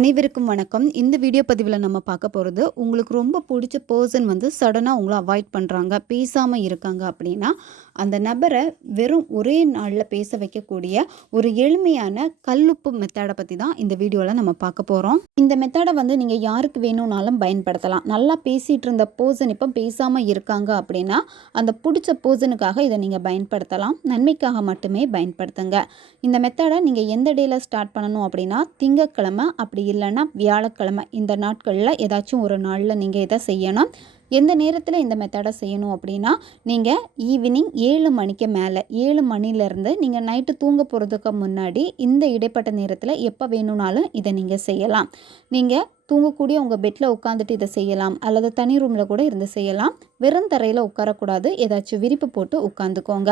அனைவருக்கும் வணக்கம். இந்த வீடியோ பதிவில் நம்ம பார்க்க போகிறது உங்களுக்கு ரொம்ப பிடிச்ச பர்சன் வந்து சடனாக உங்களை அவாய்ட் பண்ணுறாங்க பேசாமல் இருக்காங்க அப்படின்னா அந்த நபரை வெறும் ஒரே நாளில் பேச வைக்கக்கூடிய ஒரு எளிமையான கல்லுப்பு மெத்தடை பற்றி தான் இந்த வீடியோவில் நம்ம பார்க்க போகிறோம் இந்த மெத்தடை வந்து நீங்கள் யாருக்கு வேணும்னாலும் பயன்படுத்தலாம். நல்லா பேசிகிட்டு இருந்த பர்சன் இப்போ பேசாமல் இருக்காங்க அப்படின்னா அந்த பிடிச்ச பர்சனுக்காக இதை நீங்கள் பயன்படுத்தலாம். நன்மைக்காக மட்டுமே பயன்படுத்துங்க. இந்த மெத்தடை நீங்கள் எந்த டேயில் ஸ்டார்ட் பண்ணணும் அப்படின்னா திங்கக்கிழமை அப்படி இல்லைன்னா வியாழக்கிழமை இந்த நாட்களில் ஏதாச்சும் ஒரு நாளில் நீங்கள் இதை செய்யணும். எந்த நேரத்தில் இந்த மெத்தடை செய்யணும் அப்படின்னா நீங்கள் ஈவினிங் ஏழு மணிக்கு மேலே ஏழு மணிலேருந்து நீங்கள் நைட்டு தூங்க போகிறதுக்கு முன்னாடி இந்த இடைப்பட்ட நேரத்தில் எப்போ வேணும்னாலும் இதை நீங்கள் செய்யலாம். நீங்கள் தூங்கக்கூடிய உங்கள் பெட்டில் உட்காந்துட்டு இதை செய்யலாம். அல்லது தனி ரூமில் கூட இருந்து செய்யலாம். வெறும் தரையில் உட்காரக்கூடாது. ஏதாச்சும் விரிப்பு போட்டு உட்காந்துக்கோங்க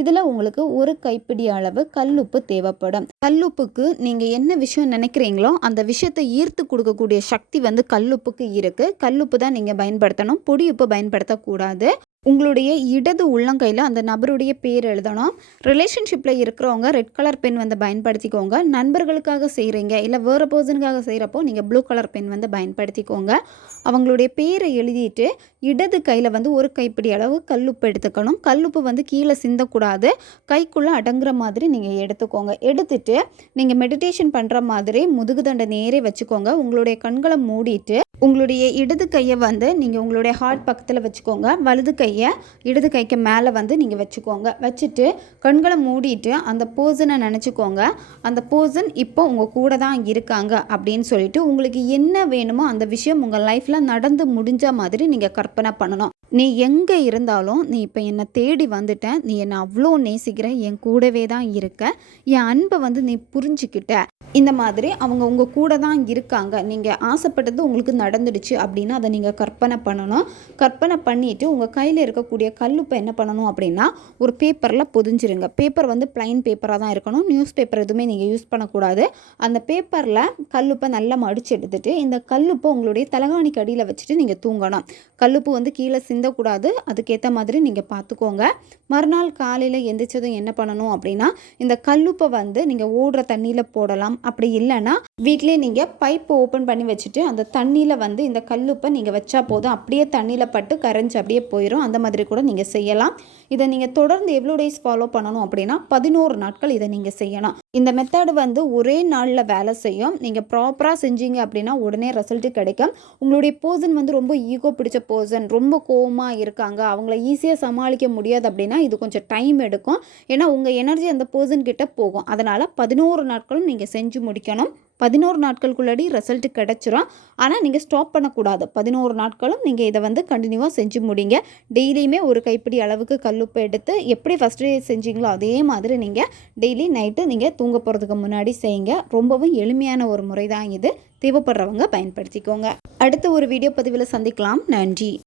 இதில் உங்களுக்கு ஒரு கைப்பிடி அளவு கல்லுப்பு தேவைப்படும். கல்லுப்புக்கு நீங்கள் என்ன விஷயம் நினைக்கிறீங்களோ அந்த விஷயத்தை ஈர்த்து கொடுக்கக்கூடிய சக்தி வந்து கல்லுப்புக்கு இருக்குது கல்லுப்பு தான் நீங்கள் பயன்படுத்தணும். பொடி உப்பு பயன்படுத்தக்கூடாது. உங்களுடைய இடது உள்ளங்கையில் அந்த நபருடைய பேர் எழுதணும். ரிலேஷன்ஷிப்பில் இருக்கிறவங்க ரெட் கலர் பென் வந்து பயன்படுத்திக்கோங்க. நண்பர்களுக்காக செய்கிறீங்க இல்லை வேறு பர்சனுக்காக செய்கிறப்போ நீங்கள் ப்ளூ கலர் பென் வந்து பயன்படுத்திக்கோங்க. அவங்களுடைய பேரை எழுதிட்டு இடது கையில் வந்து ஒரு கைப்பிடி அளவு கல்லுப்பு எடுத்துக்கணும். கல்லுப்பு வந்து கீழே சிந்தக்கூடாது. கைக்குள்ளே அடங்குற மாதிரி நீங்கள் எடுத்துக்கோங்க. எடுத்துட்டு நீங்கள் மெடிடேஷன் பண்ணுற மாதிரி முதுகு தண்டை நேரே வச்சுக்கோங்க. உங்களுடைய கண்களை மூடிட்டு உங்களுடைய இடது கையை வந்து நீங்கள் உங்களுடைய ஹார்ட் பக்கத்தில் வச்சுக்கோங்க. வலது கை கையை இடது கைக்கு மேலே வந்து நீங்கள் வச்சுக்கோங்க. வச்சுட்டு கண்களை மூடிட்டு அந்த போர்சனை நினச்சிக்கோங்க. அந்த போர்சன் இப்போ உங்கள் கூட தான் இருக்காங்க அப்படின்னு சொல்லிட்டு உங்களுக்கு என்ன வேணுமோ அந்த விஷயம் உங்கள் லைஃப்பில் நடந்து முடிஞ்ச மாதிரி நீங்கள் கற்பனை பண்ணணும். நீ எங்கே இருந்தாலும் நீ இப்போ என்னை தேடி வந்துட்ட நீ என்னை அவ்வளோ நேசிக்கிற என் கூடவே தான் இருக்க என் அன்பை வந்து நீ புரிஞ்சுக்கிட்ட. இந்த மாதிரி அவங்க உங்கள் கூட தான் இருக்காங்க. நீங்கள் ஆசைப்பட்டது உங்களுக்கு நடந்துடுச்சு அப்படின்னா அதை நீங்கள் கற்பனை பண்ணணும். கற்பனை பண்ணிவிட்டு உங்கள் கையில் இருக்கக்கூடிய கல்லுப்பை என்ன பண்ணணும் அப்படின்னா ஒரு பேப்பரில் பொதிஞ்சிருங்க. பேப்பர் வந்து பிளைன் பேப்பராக தான் இருக்கணும். நியூஸ் பேப்பர் எதுவுமே நீங்கள் யூஸ் பண்ணக்கூடாது. அந்த பேப்பரில் கல்லுப்பை நல்லா மடித்து எடுத்துகிட்டு இந்த கல்லுப்பை உங்களுடைய தலகாணிக்கு அடியில் வச்சுட்டு நீங்கள் தூங்கணும். கல்லுப்பு வந்து கீழே சிந்தக்கூடாது. அதுக்கேற்ற மாதிரி நீங்கள் பார்த்துக்கோங்க மறுநாள் காலையில் எந்திரிச்சதும் என்ன பண்ணணும் அப்படின்னா இந்த கல்லுப்பை வந்து நீங்கள் ஓடுற தண்ணியில் போடலாம். அப்படி இல்லைன்னா வீட்டிலே நீங்கள் பைப்பை ஓப்பன் பண்ணி வச்சுட்டு அந்த தண்ணியில் வந்து இந்த கல்லுப்பை நீங்கள் வச்சா போதும். அப்படியே தண்ணியில் பட்டு கரைஞ்சி அப்படியே போயிடும் அந்த மாதிரி கூட நீங்கள் செய்யலாம். இதை நீங்கள் தொடர்ந்து எவ்வளோ டேஸ் ஃபாலோ பண்ணணும் அப்படின்னா பதினோரு நாட்கள் இதை நீங்கள் செய்யலாம் இந்த மெத்தடு வந்து ஒரே நாளில் வேலை செய்யும். நீங்கள் ப்ராப்பராக செஞ்சீங்க அப்படின்னா உடனே ரிசல்ட்டு கிடைக்கும். உங்களுடைய போர்சன் வந்து ரொம்ப ஈகோ பிடிச்ச போர்சன் ரொம்ப கோவமாக இருக்காங்க. அவங்கள ஈஸியாக சமாளிக்க முடியாது அப்படின்னா இது கொஞ்சம் டைம் எடுக்கும். ஏன்னா உங்கள் எனர்ஜி அந்த பர்சன் கிட்ட போகும். அதனால் பதினோரு நாட்களும் நீங்கள் செஞ்சு முடிக்கணும். பதினோரு நாட்களுக்குள்ளடி ரிசல்ட் கிடச்சிரும். ஆனால் நீங்கள் ஸ்டாப் பண்ணக்கூடாது. பதினோரு நாட்களும் நீங்கள் இதை வந்து கண்டினியூவாக செஞ்சு முடிங்க. டெய்லியுமே ஒரு கைப்பிடி அளவுக்கு கல்லுப்பு எடுத்து எப்படி ஃபஸ்ட் டே செஞ்சீங்களோ அதே மாதிரி நீங்கள் டெய்லி நைட்டு நீங்கள் தூங்க போகிறதுக்கு முன்னாடி செய்யுங்க. ரொம்பவும் எளிமையான ஒரு முறை தான் இது. தேவைப்படுறவங்க பயன்படுத்திக்கோங்க. அடுத்த ஒரு வீடியோ பதிவில் சந்திக்கலாம். நன்றி.